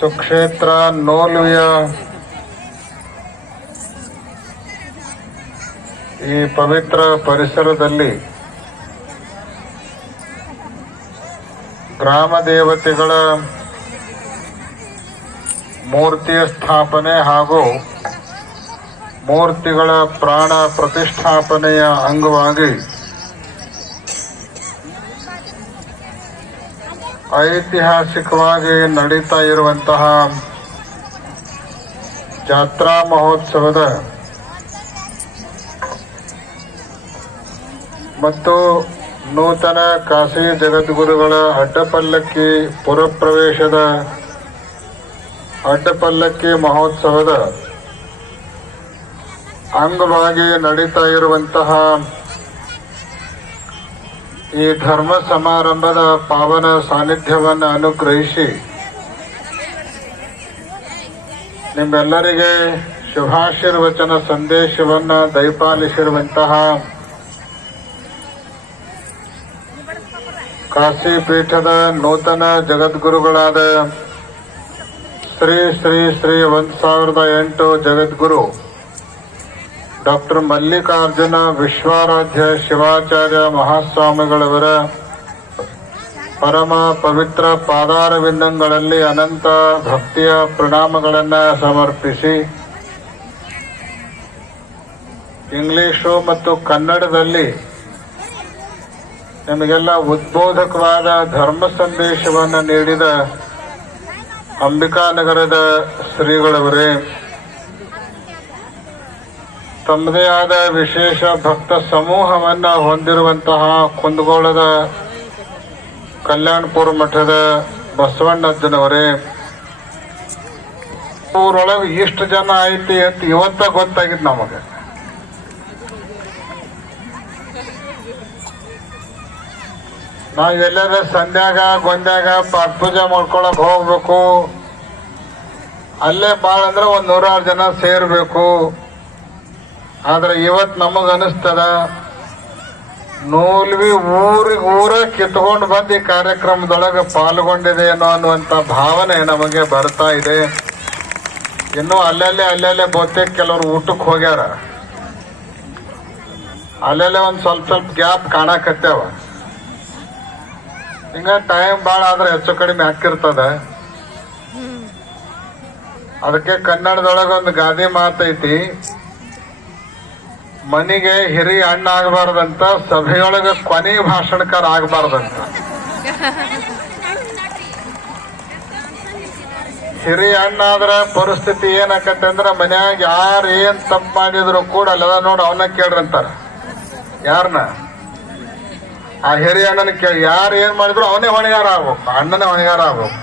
ಸುಕ್ಷೇತ್ರ ನೋಲುವಿಯ ಈ ಪವಿತ್ರ ಪರಿಸರದಲ್ಲಿ ಗ್ರಾಮ ದೇವತೆಗಳ ಮೂರ್ತಿಯ ಸ್ಥಾಪನೆ ಹಾಗೂ ಮೂರ್ತಿಗಳ ಪ್ರಾಣ ಪ್ರತಿಷ್ಠಾಪನೆಯ ಅಂಗವಾಗಿ ಐತಿಹಾಸಿಕವಾಗಿ ನಡೀತಾ ಇರುವಂತಹ ಜಾತ್ರಾ ಮಹೋತ್ಸವದ ಮತ್ತು ನೂತನ ಕಾಶಿ ಜಗದ್ಗುರುಗಳ ಅಡ್ಡಪಲ್ಲಕ್ಕಿ ಪುರಪ್ರವೇಶದ ಅಡ್ಡಪಲ್ಲಕ್ಕಿ ಮಹೋತ್ಸವದ ಅಂಗವಾಗಿ ನಡೀತಾ ಇರುವಂತಹ ಈ ಧರ್ಮ ಸಮಾರಂಭದ ಪಾವನ ಸಾನ್ನಿಧ್ಯವನ್ನು ಅನುಗ್ರಹಿಸಿ ನಿಮ್ಮೆಲ್ಲರಿಗೆ ಶುಭಾಶೀರ್ವಚನ ಸಂದೇಶವನ್ನು ದಯಪಾಲಿಸಿರುವಂತಹ ಕಾಶಿ ಪೀಠದ ನೂತನ ಜಗದ್ಗುರುಗಳಾದ ಶ್ರೀ ಶ್ರೀ ಶ್ರೀ 1008 ಜಗದ್ಗುರು ಡಾಕ್ಟರ್ ಮಲ್ಲಿಕಾರ್ಜುನ ವಿಶ್ವಾರಾಧ್ಯ ಶಿವಾಚಾರ್ಯ ಮಹಾಸ್ವಾಮಿಗಳವರ ಪರಮ ಪವಿತ್ರ ಪಾದಾರವಿಂದಗಳಲ್ಲಿ ಅನಂತ ಭಕ್ತಿಯ ಪ್ರಣಾಮಗಳನ್ನು ಸಮರ್ಪಿಸಿ ಇಂಗ್ಲಿಷು ಮತ್ತು ಕನ್ನಡದಲ್ಲಿ ನಿಮಗೆಲ್ಲ ಉದ್ಬೋಧಕವಾದ ಧರ್ಮ ಸಂದೇಶವನ್ನು ನೀಡಿದ ಅಂಬಿಕಾನಗರದ ಶ್ರೀಗಳವರೇ, ತಮ್ಮದೇ ಆದ ವಿಶೇಷ ಭಕ್ತ ಸಮೂಹವನ್ನು ಹೊಂದಿರುವಂತಹ ಕುಂದಗೋಳದ ಕಲ್ಯಾಣಪುರ ಮಠದ ಬಸವಣ್ಣಜ್ಜನವರೇ, ಊರೊಳಗೆ ಇಷ್ಟು ಜನ ಐತಿ ಅಂತ ಇವತ್ತ ಗೊತ್ತಾಗಿತ್ತು ನಮಗೆ. ನಾವು ಎಲ್ಲರ ಸಂಧ್ಯಾಗ ಗೊಂದ್ಯಾಗ ಪಾಠ ಪೂಜೆ ಮಾಡ್ಕೊಳಕ್ ಹೋಗ್ಬೇಕು, ಅಲ್ಲೇ ಬಾಳ ಅಂದ್ರೆ 100 ಜನ ಸೇರ್ಬೇಕು. ಆದ್ರೆ ಇವತ್ ನಮಗ ಅನಿಸ್ತದ ನೋಲ್ವಿ ಊರ ಕಿತ್ಕೊಂಡು ಬಂದು ಈ ಕಾರ್ಯಕ್ರಮದೊಳಗೆ ಪಾಲ್ಗೊಂಡಿದೆ ಏನೋ ಅನ್ನುವಂತ ಭಾವನೆ ನಮಗೆ ಬರ್ತಾ ಇದೆ. ಇನ್ನು ಅಲ್ಲಲ್ಲೇ ಬಹುತೇಕ ಕೆಲವರು ಊಟಕ್ಕೆ ಹೋಗ್ಯಾರ, ಅಲ್ಲಲ್ಲೇ ಒಂದ್ ಸ್ವಲ್ಪ ಗ್ಯಾಪ್ ಕಾಣಕತ್ತೇವ. ಹಿಂಗ ಟೈಮ್ ಭಾಳ ಆದ್ರೆ ಹೆಚ್ಚು ಕಡಿಮೆ ಹಾಕಿರ್ತದ. ಅದಕ್ಕೆ ಕನ್ನಡದೊಳಗೆ ಒಂದು ಗಾದೆ ಮಾತೈತಿ, ಮನಿಗೆ ಹಿರಿಯ ಅಣ್ಣ ಆಗಬಾರ್ದಂತ, ಸಭೆಯೊಳಗೆ ಕೊನೆ ಭಾಷಣಕಾರ ಆಗಬಾರ್ದಂತ. ಹಿರಿಯ ಅಣ್ಣ ಆದ್ರ ಪರಿಸ್ಥಿತಿ ಏನಾಕತ್ತೆ ಅಂದ್ರ ಮನ್ಯಾಗ ಯಾರು ಏನ್ ತಪ್ಪು ಮಾಡಿದ್ರು ಕೂಡ ಅಲ್ಲದ ನೋಡಿ ಅವನ್ನ ಕೇಳ್ರಂತಾರ. ಯಾರನ್ನ? ಆ ಹಿರಿಯ ಅಣ್ಣನ ಕೇಳಿ. ಯಾರು ಏನ್ ಮಾಡಿದ್ರು ಅವನೇ ಹೊಣೆಗಾರ ಆಗ್ಬೇಕು, ಅಣ್ಣನೇ ಹೊಣೆಗಾರ ಆಗ್ಬೇಕು.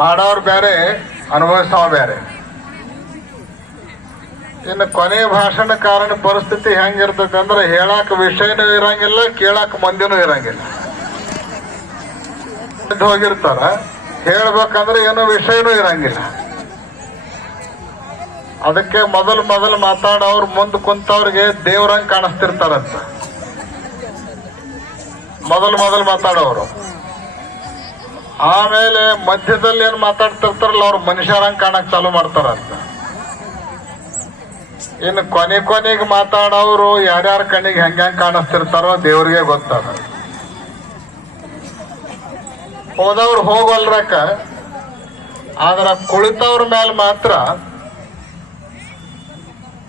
ಮಾಡೋರು ಬೇರೆ, ಅನುಭವಿಸವ ಬೇರೆ. ಇನ್ನು ಕೊನೆ ಭಾಷಣ ಕಾರಣ ಪರಿಸ್ಥಿತಿ ಹೆಂಗಿರ್ತೈತೆ ಅಂದ್ರೆ ಹೇಳಾಕ ವಿಷಯನೂ ಇರಂಗಿಲ್ಲ, ಕೇಳಾಕ ಮಂದಿನೂ ಇರಂಗಿಲ್ಲ. ಹೋಗಿರ್ತಾರ, ಹೇಳ್ಬೇಕಂದ್ರೆ ಏನೋ ವಿಷಯನೂ ಇರಂಗಿಲ್ಲ. ಅದಕ್ಕೆ ಮೊದಲು ಮಾತಾಡೋರು ಮುಂದೆ ಕುಂತವ್ರಿಗೆ ದೇವ್ರಂಗ್ ಕಾಣಿಸ್ತಿರ್ತಾರಂತ. ಮೊದಲು ಮಾತಾಡೋರು, ಆಮೇಲೆ ಮಧ್ಯದಲ್ಲಿ ಏನ್ ಮಾತಾಡ್ತಿರ್ತಾರಲ್ಲ ಅವ್ರು ಮನುಷ್ಯರಂಗ್ ಕಾಣಕ್ ಚಾಲು ಮಾಡ್ತಾರಂತ. ಇನ್ನು ಕೊನೆಗೆ ಮಾತಾಡೋರು ಯಾರ್ಯಾರ ಕಣ್ಣಿಗೆ ಹೆಂಗ್ ಕಾಣಿಸ್ತಿರ್ತಾರೋ ದೇವ್ರಿಗೆ ಗೊತ್ತದ. ಹೋದವ್ರು ಹೋಗಲ್ರಕ್ಕ, ಆದ್ರ ಕುಳಿತವ್ರ ಮೇಲೆ ಮಾತ್ರ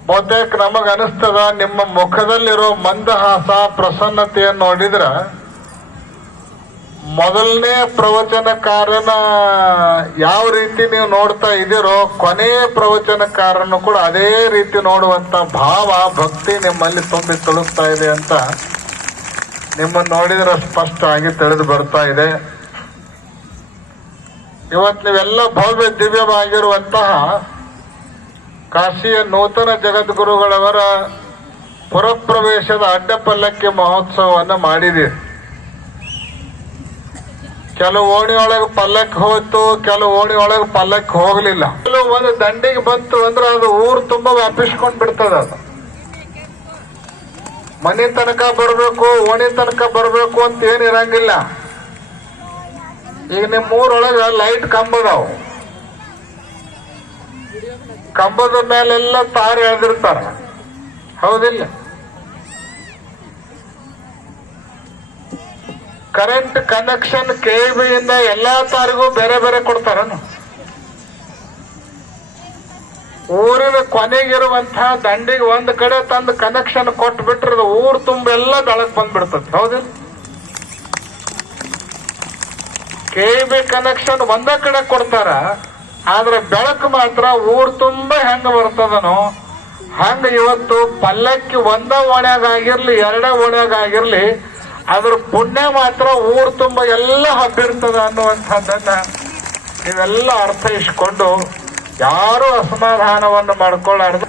ಬಹುತೇಕ ನಮಗ ಅನಿಸ್ತದ ನಿಮ್ಮ ಮುಖದಲ್ಲಿರೋ ಮಂದಹಾಸ ಪ್ರಸನ್ನತೆಯನ್ನು ನೋಡಿದ್ರ ಮೊದಲನೇ ಪ್ರವಚನಕಾರನ ಯಾವ ರೀತಿ ನೀವು ನೋಡ್ತಾ ಇದ್ದೀರೋ ಕೊನೆಯ ಪ್ರವಚನಕಾರನು ಕೂಡ ಅದೇ ರೀತಿ ನೋಡುವಂತ ಭಾವ ಭಕ್ತಿ ನಿಮ್ಮಲ್ಲಿ ತುಂಬಿ ತುಳುಕ್ತಾ ಇದೆ ಅಂತ ನಿಮ್ಮನ್ನು ನೋಡಿದ್ರೆ ಸ್ಪಷ್ಟ ಆಗಿ ತಿಳಿದು ಬರ್ತಾ ಇದೆ. ಇವತ್ತು ನೀವೆಲ್ಲ ಭವ್ಯ ದಿವ್ಯವಾಗಿರುವಂತಹ ಕಾಶಿಯ ನೂತನ ಜಗದ್ಗುರುಗಳವರ ಪುರಪ್ರವೇಶದ ಅಡ್ಡಪಲ್ಲಕ್ಕಿ ಮಹೋತ್ಸವವನ್ನು ಮಾಡಿದ್ದೀರಿ. ಕೆಲವು ಓಣಿಯೊಳಗೆ ಪಲ್ಲಕ್ಕಿ ಹೋಯ್ತು, ಕೆಲವು ಓಣಿಯೊಳಗೆ ಪಲ್ಲಕ್ಕಿ ಹೋಗ್ಲಿಲ್ಲ. ಕೆಲವು ಒಂದು ದಂಡಿಗೆ ಬಂತು ಅಂದ್ರೆ ಅದು ಊರು ತುಂಬಾ ವ್ಯಾಪಿಸ್ಕೊಂಡ್ ಬಿಡ್ತದ. ಅದು ಮನೆ ತನಕ ಬರ್ಬೇಕು, ಓಣಿ ತನಕ ಬರ್ಬೇಕು ಅಂತ ಏನಿರಂಗಿಲ್ಲ. ಈಗ ನಿಮ್ಮ ಊರೊಳಗ ಲೈಟ್ ಕಂಬದಾವು, ಕಂಬದ ಮೇಲೆಲ್ಲ ತಾರ ಎಳೆದಿರ್ತಾರ, ಹೌದಿಲ್ಲ? ಕರೆಂಟ್ ಕನೆಕ್ಷನ್ KEB ಇಂದ ಎಲ್ಲಾ ತಾರಿಗೂ ಬೇರೆ ಬೇರೆ ಕೊಡ್ತಾರ. ಊರಿನ ಕೊನೆಗಿರುವಂತಹ ದಂಡಿಗೆ ಒಂದ್ ಕಡೆ ತಂದು ಕನೆಕ್ಷನ್ ಕೊಟ್ಟು ಬಿಟ್ರೆ ಊರು ತುಂಬೆಲ್ಲ ಬೆಳಕ್ ಬಂದ್ಬಿಡ್ತದೆ, ಹೌದಿಲ್ಲ? KEB ಕನೆಕ್ಷನ್ ಒಂದ ಕಡೆ ಕೊಡ್ತಾರ, ಆದ್ರೆ ಬೆಳಕು ಮಾತ್ರ ಊರ್ ತುಂಬಾ ಹೆಂಗ ಬರ್ತದನೋ ಹಂಗ ಇವತ್ತು ಪಲ್ಲಕ್ಕಿ ಒಂದ ಓಣ್ಯಾಗ ಆಗಿರ್ಲಿ ಎರಡೇ ಓಣ್ಯಾಗ ಆಗಿರ್ಲಿ ಅದ್ರ ಪುಣ್ಯ ಮಾತ್ರ ಊರ್ ತುಂಬ ಎಲ್ಲ ಹಬ್ಬಿರ್ತದ ಅನ್ನುವಂಥದ್ದನ್ನ ನೀವೆಲ್ಲ ಅರ್ಥೈಸ್ಕೊಂಡು ಯಾರು ಅಸಮಾಧಾನವನ್ನು ಮಾಡ್ಕೊಳ್ಳಾರ್ದು.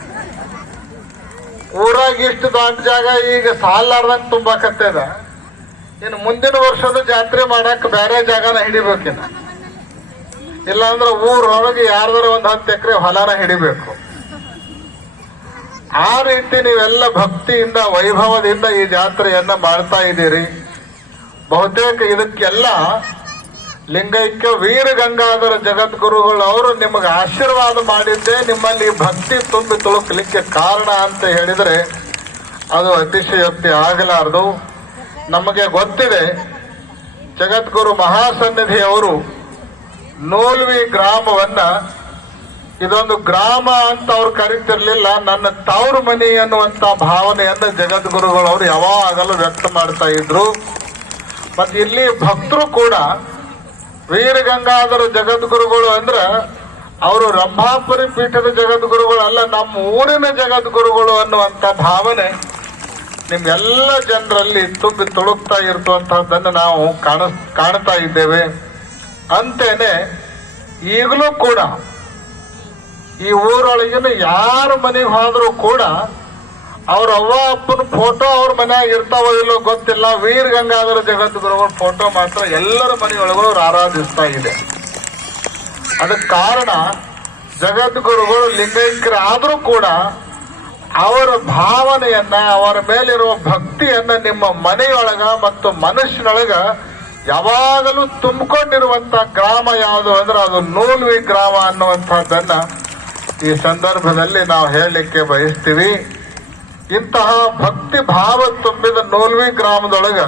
ಊರಾಗ ಇಷ್ಟು ದೊಡ್ಡ ಜಾಗ ಈಗ ಸಾಲಾರ್ದಂಗ ತುಂಬಾಕತ್ತದ. ಇನ್ನು ಮುಂದಿನ ವರ್ಷದ ಜಾತ್ರೆ ಮಾಡಕ್ ಬೇರೆ ಜಾಗನ ಹಿಡಿಬೇಕಿನ್ನ, ಇಲ್ಲಾಂದ್ರೆ ಊರೊಳಗೆ ಯಾರ್ದಾರ ಒಂದ್ 10 ಎಕರೆ ಹೊಲನ ಹಿಡಿಬೇಕು. ಆ ರೀತಿ ನೀವೆಲ್ಲ ಭಕ್ತಿಯಿಂದ ವೈಭವದಿಂದ ಈ ಜಾತ್ರೆಯನ್ನ ಮಾಡ್ತಾ ಇದ್ದೀರಿ. ಬಹುತೇಕ ಇದಕ್ಕೆಲ್ಲ ಲಿಂಗೈಕ್ಯ ವೀರ ಗಂಗಾಧರ ಜಗದ್ಗುರುಗಳು ಅವರು ನಿಮಗೆ ಆಶೀರ್ವಾದ ಮಾಡಿದ್ದೇ ನಿಮ್ಮಲ್ಲಿ ಭಕ್ತಿ ತುಂಬಿ ತುಳುಕಲಿಕ್ಕೆ ಕಾರಣ ಅಂತ ಹೇಳಿದ್ರೆ ಅದು ಅತಿಶಯೋಕ್ತಿ ಆಗಲಾರದು. ನಮಗೆ ಗೊತ್ತಿದೆ, ಜಗದ್ಗುರು ಮಹಾಸನ್ನಿಧಿಯವರು ನೂಲ್ವಿ ಗ್ರಾಮವನ್ನ ಇದೊಂದು ಗ್ರಾಮ ಅಂತ ಅವ್ರು ಕರೀತಿರ್ಲಿಲ್ಲ, ನನ್ನ ತವರು ಮನಿ ಅನ್ನುವಂತ ಭಾವನೆಯನ್ನ ಜಗದ್ಗುರುಗಳವರು ಯಾವಾಗಲೂ ವ್ಯಕ್ತ ಮಾಡ್ತಾ ಇದ್ರು. ಮತ್ತೆ ಇಲ್ಲಿ ಭಕ್ತರು ಕೂಡ ವೀರಗಂಗಾಧರ ಜಗದ್ಗುರುಗಳು ಅಂದ್ರೆ ಅವರು ರಂಭಾಪುರಿ ಪೀಠದ ಜಗದ್ಗುರುಗಳು ಅಲ್ಲ, ನಮ್ಮ ಊರಿನ ಜಗದ್ಗುರುಗಳು ಅನ್ನುವಂತ ಭಾವನೆ ನಿಮ್ಮೆಲ್ಲ ಜನರಲ್ಲಿ ತುಂಬಿ ತುಳುಕ್ತಾ ಇರ್ತುವಂತಹದ್ದನ್ನು ನಾವು ಕಾಣ್ತಾ ಇದ್ದೇವೆ. ಅಂತೇನೆ ಈಗಲೂ ಕೂಡ ಈ ಊರೊಳಗಿನ ಯಾರ ಮನೆಗೆ ಹೋದ್ರೂ ಕೂಡ ಅವ್ರ ಅವ್ವ ಅಪ್ಪನ ಫೋಟೋ ಅವ್ರ ಮನ್ಯಾಗ ಇರ್ತಾವೋ ಇಲ್ಲೋ ಗೊತ್ತಿಲ್ಲ, ವೀರ ಗಂಗಾಧರ ಜಗದ್ಗುರುಗಳ ಫೋಟೋ ಮಾತ್ರ ಎಲ್ಲರ ಮನೆಯೊಳಗೂ ಅವ್ರು ಆರಾಧಿಸ್ತಾ ಇದೆ. ಅದಕ್ಕೆ ಕಾರಣ ಜಗದ್ಗುರುಗಳು ಲಿಂಗೈಕ್ಯರಾದ್ರೂ ಕೂಡ ಅವರ ಭಾವನೆಯನ್ನ, ಅವರ ಮೇಲಿರುವ ಭಕ್ತಿಯನ್ನ ನಿಮ್ಮ ಮನೆಯೊಳಗ ಮತ್ತು ಮನಸ್ಸಿನೊಳಗ ಯಾವಾಗಲೂ ತುಂಬಿಕೊಂಡಿರುವಂತ ಗ್ರಾಮ ಯಾವುದು ಅಂದ್ರೆ ಅದು ನೂಲ್ವಿ ಗ್ರಾಮ ಅನ್ನುವಂಥದ್ದನ್ನ ಈ ಸಂದರ್ಭದಲ್ಲಿ ನಾವು ಹೇಳಲಿಕ್ಕೆ ಬಯಸ್ತೀವಿ. ಇಂತಹ ಭಕ್ತಿ ಭಾವ ತುಂಬಿದ ನೂಲ್ವಿ ಗ್ರಾಮದೊಳಗ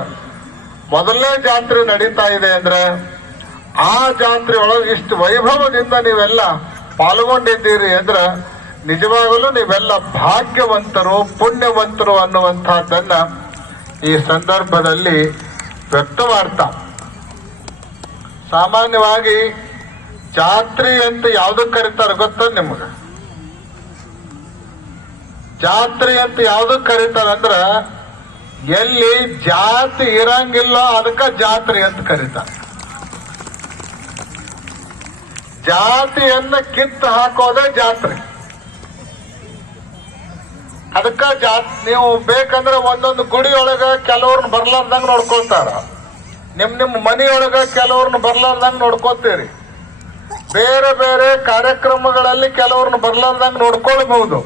ಮೊದಲನೇ ಜಾತ್ರೆ ನಡೀತಾ ಇದೆ ಅಂದ್ರೆ ಆ ಜಾತ್ರೆ ಒಳಗೆ ಇಷ್ಟು ವೈಭವದಿಂದ ನೀವೆಲ್ಲ ಪಾಲ್ಗೊಂಡಿದ್ದೀರಿ ಅಂದ್ರೆ ನಿಜವಾಗಲೂ ನೀವೆಲ್ಲ ಭಾಗ್ಯವಂತರು, ಪುಣ್ಯವಂತರು ಅನ್ನುವಂಥದ್ದನ್ನ ಈ ಸಂದರ್ಭದಲ್ಲಿ ವ್ಯಕ್ತ ಮಾಡ್ತಾ, ಸಾಮಾನ್ಯವಾಗಿ ಜಾತ್ರೆ ಅಂತ ಯಾವ್ದಕ್ ಕರೀತಾರ ಗೊತ್ತ ನಿಮ್ಗೆ? ಜಾತ್ರೆ ಅಂತ ಯಾವ್ದಕ್ ಕರೀತಾರಂದ್ರ ಎಲ್ಲಿ ಜಾತಿ ಇರಂಗಿಲ್ಲೋ ಅದಕ್ಕ ಜಾತ್ರೆ ಅಂತ ಕರೀತಾರೆ. ಜಾತಿಯನ್ನ ಕಿತ್ತು ಹಾಕೋದೇ ಜಾತ್ರೆ. ಅದಕ್ಕ ನೀವು ಬೇಕಂದ್ರೆ ಒಂದೊಂದು ಗುಡಿಯೊಳಗ ಕೆಲವ್ರನ್ನ ಬರ್ಲಾರ್ದಂಗ ನೋಡ್ಕೊಳ್ತಾರ, ನಿಮ್ ಮನೆಯೊಳಗ ಕೆಲವ್ರನ್ನ ಬರ್ಲಾರ್ದಂಗ ನೋಡ್ಕೋತೀರಿ, ಬೇರೆ ಬೇರೆ ಕಾರ್ಯಕ್ರಮಗಳಲ್ಲಿ ಕೆಲವ್ರನ್ನ ಬರ್ಲಾರ್ದಂಗ ನೋಡ್ಕೊಳ್ಬಹುದು.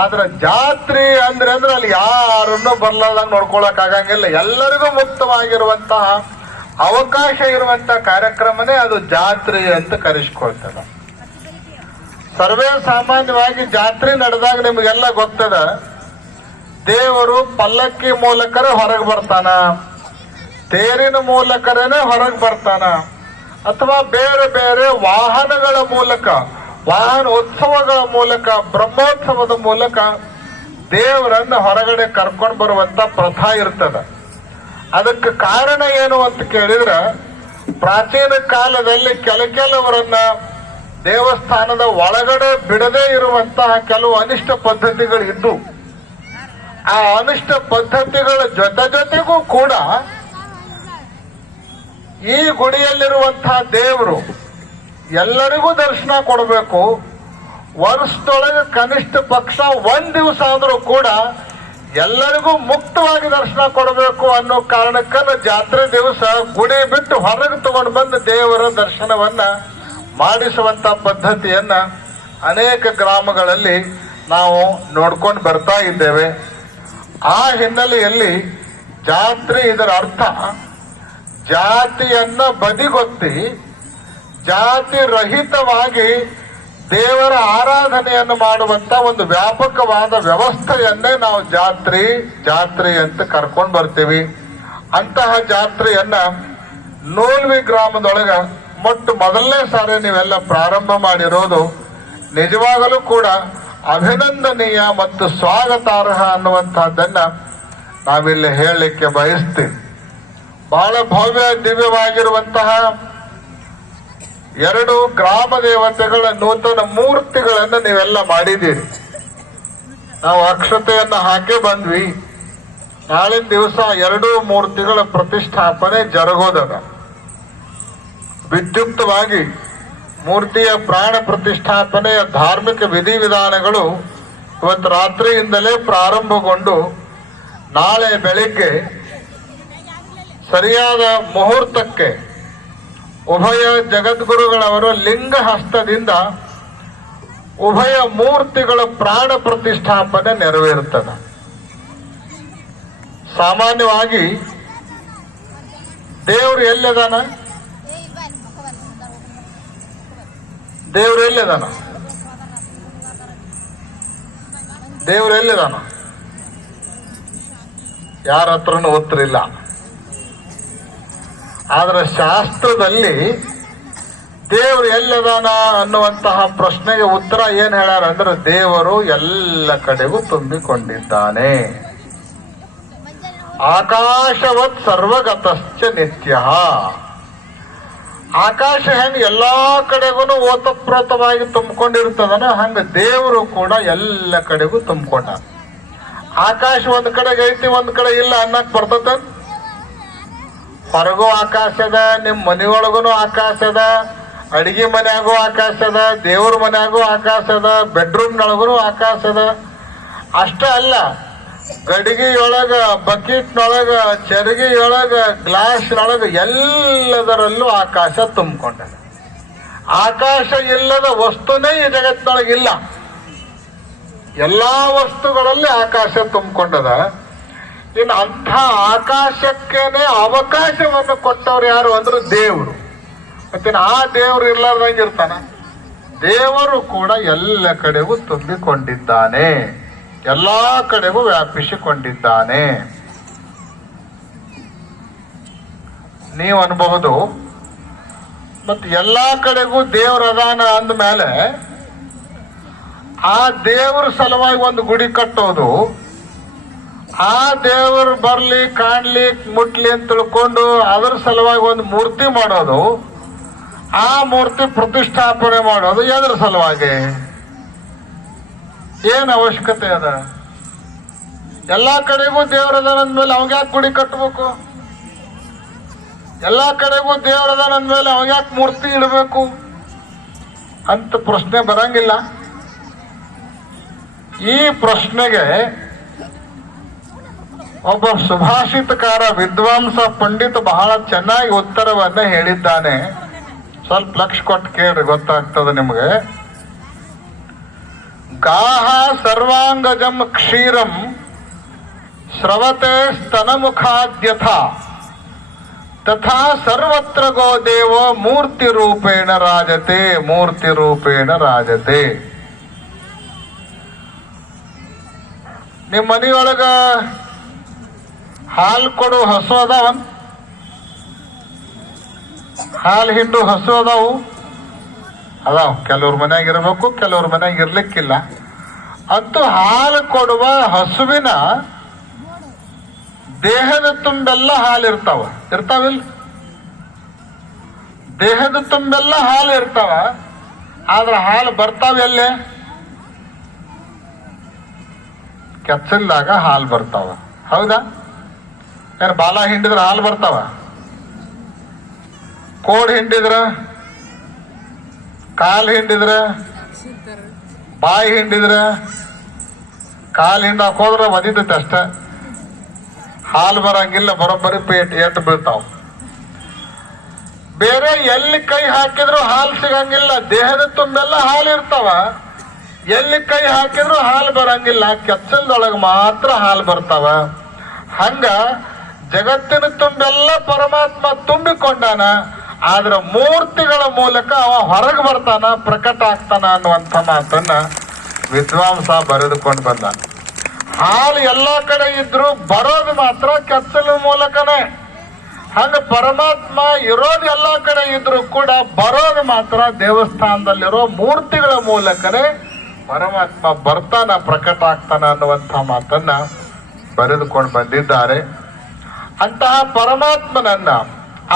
ಆದ್ರೆ ಜಾತ್ರೆ ಅಂದ್ರೆ ಅಲ್ಲಿ ಯಾರನ್ನು ಬರ್ಲಾರ್ದಂಗ ನೋಡ್ಕೊಳಕ್ ಆಗಂಗಿಲ್ಲ. ಎಲ್ಲರಿಗೂ ಮುಕ್ತವಾಗಿರುವಂತಹ ಅವಕಾಶ ಇರುವಂತಹ ಕಾರ್ಯಕ್ರಮನೇ ಅದು ಜಾತ್ರೆ ಅಂತ ಕರೆಸ್ಕೊಳ್ತದ. ಸರ್ವೇ ಸಾಮಾನ್ಯವಾಗಿ ಜಾತ್ರೆ ನಡೆದಾಗ ನಿಮಗೆಲ್ಲ ಗೊತ್ತದ, ದೇವರು ಪಲ್ಲಕ್ಕಿ ಮೂಲಕರೇ ಹೊರಗೆ ಬರ್ತಾನ, ತೇರಿನ ಮೂಲಕರೇನೆ ಹೊರಗೆ ಬರ್ತಾನ, ಅಥವಾ ಬೇರೆ ಬೇರೆ ವಾಹನಗಳ ಮೂಲಕ, ವಾಹನ ಉತ್ಸವಗಳ ಮೂಲಕ, ಬ್ರಹ್ಮೋತ್ಸವದ ಮೂಲಕ ದೇವರನ್ನ ಹೊರಗಡೆ ಕರ್ಕೊಂಡು ಬರುವಂತ ಪ್ರಥಾ ಇರ್ತದ. ಅದಕ್ಕೆ ಕಾರಣ ಏನು ಅಂತ ಕೇಳಿದ್ರೆ, ಪ್ರಾಚೀನ ಕಾಲದಲ್ಲಿ ಕೆಲವರನ್ನ ದೇವಸ್ಥಾನದ ಒಳಗಡೆ ಬಿಡದೇ ಇರುವಂತಹ ಕೆಲವು ಅನಿಷ್ಟ ಪದ್ಧತಿಗಳು ಇದ್ದು, ಆ ಅನಿಷ್ಟ ಪದ್ಧತಿಗಳ ಜೊತೆಗೂ ಕೂಡ ಈ ಗುಡಿಯಲ್ಲಿರುವಂತಹ ದೇವರು ಎಲ್ಲರಿಗೂ ದರ್ಶನ ಕೊಡಬೇಕು. ವರ್ಷದೊಳಗೆ ಕನಿಷ್ಠ ಪಕ್ಷ 1 ದಿವಸ ಆದ್ರೂ ಕೂಡ ಎಲ್ಲರಿಗೂ ಮುಕ್ತವಾಗಿ ದರ್ಶನ ಕೊಡಬೇಕು ಅನ್ನೋ ಕಾರಣಕ್ಕನ್ನು ಜಾತ್ರೆ ದಿವಸ ಗುಡಿ ಬಿಟ್ಟು ಹೊರಗೆ ತಗೊಂಡು ಬಂದು ದೇವರ ದರ್ಶನವನ್ನ ಮಾಡಿಸುವಂತ ಪದ್ಧತಿಯನ್ನ ಅನೇಕ ಗ್ರಾಮಗಳಲ್ಲಿ ನಾವು ನೋಡ್ಕೊಂಡು ಬರ್ತಾ ಇದ್ದೇವೆ. ಆ ಹಿನ್ನೆಲೆಯಲ್ಲಿ ಜಾತ್ರೆ, ಇದರ ಅರ್ಥ ಜಾತಿಯನ್ನ ಬದಿಗೊತ್ತಿ ಜಾತಿ ರಹಿತವಾಗಿ ದೇವರ ಆರಾಧನೆಯನ್ನು ಮಾಡುವಂತ ಒಂದು ವ್ಯಾಪಕವಾದ ವ್ಯವಸ್ಥೆಯನ್ನೇ ನಾವು ಜಾತ್ರೆ ಅಂತ ಕರ್ಕೊಂಡು ಬರ್ತೀವಿ. ಅಂತಹ ಜಾತ್ರೆಯನ್ನ ನೂಲ್ವಿ ಗ್ರಾಮದೊಳಗ ಮೊದಲನೇ ಸಾರಿ ನೀವೆಲ್ಲ ಪ್ರಾರಂಭ ಮಾಡಿರೋದು ನಿಜವಾಗಲೂ ಕೂಡ ಅಭಿನಂದನೀಯ ಮತ್ತು ಸ್ವಾಗತಾರ್ಹ ಅನ್ನುವಂತಹದ್ದನ್ನ ನಾವಿಲ್ಲಿ ಹೇಳಲಿಕ್ಕೆ ಬಯಸ್ತೀವಿ. ಬಹಳ ಭವ್ಯ ದಿವ್ಯವಾಗಿರುವಂತಹ 2 ಗ್ರಾಮ ದೇವತೆಗಳ ನೂತನ ಮೂರ್ತಿಗಳನ್ನು ನೀವೆಲ್ಲ ಮಾಡಿದ್ದೀರಿ. ನಾವು ಅಕ್ಷತೆಯನ್ನ ಹಾಕಿ ಬಂದ್ವಿ. ನಾಳಿನ ದಿವಸ 2 ಮೂರ್ತಿಗಳ ಪ್ರತಿಷ್ಠಾಪನೆ ಜರುಗೋದದ. ವಿದ್ಯುಕ್ತವಾಗಿ ಮೂರ್ತಿಯ ಪ್ರಾಣ ಪ್ರತಿಷ್ಠಾಪನೆಯ ಧಾರ್ಮಿಕ ವಿಧಿವಿಧಾನಗಳು ಇವತ್ತು ರಾತ್ರಿಯಿಂದಲೇ ಪ್ರಾರಂಭಗೊಂಡು ನಾಳೆ ಬೆಳಿಗ್ಗೆ ಸರಿಯಾದ ಮುಹೂರ್ತಕ್ಕೆ ಉಭಯ ಜಗದ್ಗುರುಗಳವರ ಲಿಂಗ ಹಸ್ತದಿಂದ ಉಭಯ ಮೂರ್ತಿಗಳ ಪ್ರಾಣ ಪ್ರತಿಷ್ಠಾಪನೆ ನೆರವೇರುತ್ತದೆ. ಸಾಮಾನ್ಯವಾಗಿ ದೇವರು ಎಲ್ಲಿದಾನ? ದೇವರು ಎಲ್ಲಿದಾನ? ದೇವರು ಎಲ್ಲಿದಾನ? ಯಾರ ಹತ್ರನೂ ಉತ್ತರ ಇಲ್ಲ. ಆದ್ರೆ ಶಾಸ್ತ್ರದಲ್ಲಿ ದೇವರು ಎಲ್ಲದಾನ ಅನ್ನುವಂತಹ ಪ್ರಶ್ನೆಗೆ ಉತ್ತರ ಏನ್ ಹೇಳ್ಯಾರ ಅಂದ್ರೆ, ದೇವರು ಎಲ್ಲ ಕಡೆಗೂ ತುಂಬಿಕೊಂಡಿದ್ದಾನೆ. ಆಕಾಶವತ್ ಸರ್ವಗತಶ್ಚ ನಿತ್ಯ. ಆಕಾಶ ಹೆಂಗ್ ಎಲ್ಲಾ ಕಡೆಗೂ ಓತಪ್ರೋತವಾಗಿ ತುಂಬಿಕೊಂಡಿರ್ತದನ, ಹಂಗ ದೇವರು ಕೂಡ ಎಲ್ಲ ಕಡೆಗೂ ತುಂಬಿಕೊಂಡ. ಆಕಾಶ ಒಂದ್ ಕಡೆಗೆ ಐತಿ, ಒಂದ್ ಕಡೆ ಇಲ್ಲ ಅನ್ನಕ್ ಬರ್ತದ. ಹೊರಗೂ ಆಕಾಶ ಅದ, ನಿಮ್ ಮನೆಯೊಳಗೂ ಆಕಾಶ ಅದ, ಅಡಿಗೆ ಮನ್ಯಾಗೂ ಆಕಾಶ ಅದ, ದೇವ್ರ ಮನ್ಯಾಗೂ ಆಕಾಶ ಅದ, ಬೆಡ್ರೂಮ್ನೊಳಗೂ ಆಕಾಶ ಅದ. ಅಷ್ಟ ಅಲ್ಲ, ಗಡಿಗೆಯೊಳಗ, ಬಕೆಟ್ನೊಳಗ, ಚರಿಗೆಯೊಳಗ, ಗ್ಲಾಸ್ನೊಳಗ ಎಲ್ಲದರಲ್ಲೂ ಆಕಾಶ ತುಂಬಿಕೊಂಡ. ಆಕಾಶ ಇಲ್ಲದ ವಸ್ತುನೇ ಈ ಜಗತ್ತಿನೊಳಗಿಲ್ಲ. ಎಲ್ಲಾ ವಸ್ತುಗಳಲ್ಲಿ ಆಕಾಶ ತುಂಬಿಕೊಂಡದ. ಇನ್ನು ಅಂಥ ಆಕಾಶಕ್ಕೇನೆ ಅವಕಾಶವನ್ನು ಕೊಟ್ಟವ್ರು ಯಾರು ಅಂದ್ರೆ ದೇವರು. ಮತ್ತೆ ಆ ದೇವರು ಇರ್ಲಾರ್ದಂಗೆ ಇರ್ತಾನ? ದೇವರು ಕೂಡ ಎಲ್ಲ ಕಡೆಗೂ ತುಂಬಿಕೊಂಡಿದ್ದಾನೆ, ಎಲ್ಲಾ ಕಡೆಗೂ ವ್ಯಾಪಿಸಿಕೊಂಡಿದ್ದಾನೆ. ನೀವು ಅನ್ಬಹುದು, ಮತ್ತೆ ಎಲ್ಲಾ ಕಡೆಗೂ ದೇವ್ರ ಅದಾನ ಅಂದ್ಮೇಲೆ ಆ ದೇವರ ಸಲುವಾಗಿ ಒಂದು ಗುಡಿ ಕಟ್ಟೋದು, ಆ ದೇವರು ಬರ್ಲಿ, ಕಾಣ್ಲಿ, ಮುಟ್ಲಿ ಅಂತ ತಿಳ್ಕೊಂಡು ಅದರ ಸಲುವಾಗಿ ಒಂದು ಮೂರ್ತಿ ಮಾಡೋದು, ಆ ಮೂರ್ತಿ ಪ್ರತಿಷ್ಠಾಪನೆ ಮಾಡೋದು ಎದ್ರ ಸಲುವಾಗಿ? ಏನ್ ಅವಶ್ಯಕತೆ ಅದ? ಎಲ್ಲಾ ಕಡೆಗೂ ದೇವರದಾನಂದ್ಮೇಲೆ ಅವಾಗ ಯಾಕೆ ಗುಡಿ ಕಟ್ಟಬೇಕು? ಎಲ್ಲಾ ಕಡೆಗೂ ದೇವರದಾನಂದ್ಮೇಲೆ ಅವಾಗ ಯಾಕೆ ಮೂರ್ತಿ ಇಡಬೇಕು ಅಂತ ಪ್ರಶ್ನೆ ಬರಂಗಿಲ್ಲ. ಈ ಪ್ರಶ್ನೆಗೆ ಒಬ್ಬ ಸುಭಾಷಿತಕಾರ, ವಿದ್ವಾಂಸ, ಪಂಡಿತ ಬಹಳ ಚೆನ್ನಾಗಿ ಉತ್ತರವನ್ನ ಹೇಳಿದ್ದಾನೆ. ಸ್ವಲ್ಪ ಲಕ್ಷ ಕೊಟ್ಟು ಕೇಳ್ರಿ, ಗೊತ್ತಾಗ್ತದೆ ನಿಮಗೆ. ಗಾಹ ಸರ್ವಾಂಗಜಂ ಕ್ಷೀರಂ ಸ್ರವತೆ ಸ್ತನಮುಖಾದ್ಯಥ ತಥಾ ಸರ್ವತ್ರ ಗೋ ದೇವೋ ಮೂರ್ತಿ ರೂಪೇಣ ರಾಜತೆ, ಮೂರ್ತಿ ರೂಪೇಣ ರಾಜತೆ. ನಿಮ್ಮ ಮನೆಯೊಳಗ ಹಾಲು ಕೊಡು ಹಸು ಅದಾವ, ಹಾಲು ಹಿಂಡು ಹಸು ಅದಾವು ಅದಾವ. ಕೆಲವ್ರ ಮನ್ಯಾಗ ಇರಬೇಕು, ಕೆಲವ್ರ ಮನ್ಯಾಗ ಇರ್ಲಿಕ್ಕಿಲ್ಲ. ಅಂತೂ ಹಾಲು ಕೊಡುವ ಹಸುವಿನ ದೇಹದ ತುಂಬೆಲ್ಲ ಹಾಲು ಇರ್ತಾವಿಲ್ಲ? ದೇಹದ ತುಂಬೆಲ್ಲ ಹಾಲು ಇರ್ತಾವ, ಆದ್ರೆ ಹಾಲು ಬರ್ತಾವ ಎಲ್ಲೇ? ಕೆಚ್ಚಲ್ದಾಗ ಹಾಲು ಬರ್ತಾವ, ಹೌದಾ? ಏನ್ ಬಾಲ ಹಿಂಡಿದ್ರ ಹಾಲು ಬರ್ತಾವ? ಕೋಡ್ ಹಿಂಡಿದ್ರ, ಕಾಲ್ ಹಿಂಡಿದ್ರ, ಬಾಯಿ ಹಿಂಡಿದ್ರ, ಕಾಲ್ ಹಿಂಡಾಕ್ ಹೋದ್ರ ಒದಿತೈತೆ ಅಷ್ಟ, ಹಾಲು ಬರಂಗಿಲ್ಲ. ಬರೋಬ್ಬರಿ ಏಟು ಬೀಳ್ತಾವ. ಬೇರೆ ಎಲ್ಲಿ ಕೈ ಹಾಕಿದ್ರು ಹಾಲು ಸಿಗಂಗಿಲ್ಲ. ದೇಹದ ತುಂಬೆಲ್ಲ ಹಾಲು ಇರ್ತಾವ, ಎಲ್ಲಿ ಕೈ ಹಾಕಿದ್ರು ಹಾಲು ಬರಂಗಿಲ್ಲ. ಕೆಚ್ಚಲ್ದೊಳಗೆ ಮಾತ್ರ ಹಾಲು ಬರ್ತಾವ. ಹಂಗ ಜಗತ್ತಿನ ತುಂಬೆಲ್ಲ ಪರಮಾತ್ಮ ತುಂಬಿಕೊಂಡಾನ. ಆದ್ರೆ ಮೂರ್ತಿಗಳ ಮೂಲಕ ಅವ ಹೊರಗೆ ಬರ್ತಾನ, ಪ್ರಕಟ ಆಗ್ತಾನ ಅನ್ನುವಂಥ ಮಾತನ್ನ ವಿದ್ವಾಂಸ ಬರೆದುಕೊಂಡು ಬಂದ. ಹಾಲು ಎಲ್ಲಾ ಕಡೆ ಇದ್ರು ಬರೋದು ಮಾತ್ರ ಕೆತ್ತಲ ಮೂಲಕನೇ. ಹಂಗ ಪರಮಾತ್ಮ ಇರೋದು ಎಲ್ಲಾ ಕಡೆ ಇದ್ರು ಕೂಡ ಬರೋದು ಮಾತ್ರ ದೇವಸ್ಥಾನದಲ್ಲಿರೋ ಮೂರ್ತಿಗಳ ಮೂಲಕನೇ ಪರಮಾತ್ಮ ಬರ್ತಾನ, ಪ್ರಕಟ ಆಗ್ತಾನ ಅನ್ನುವಂಥ ಮಾತನ್ನ ಬರೆದುಕೊಂಡು ಬಂದಿದ್ದಾರೆ. ಅಂತಹ ಪರಮಾತ್ಮನನ್ನ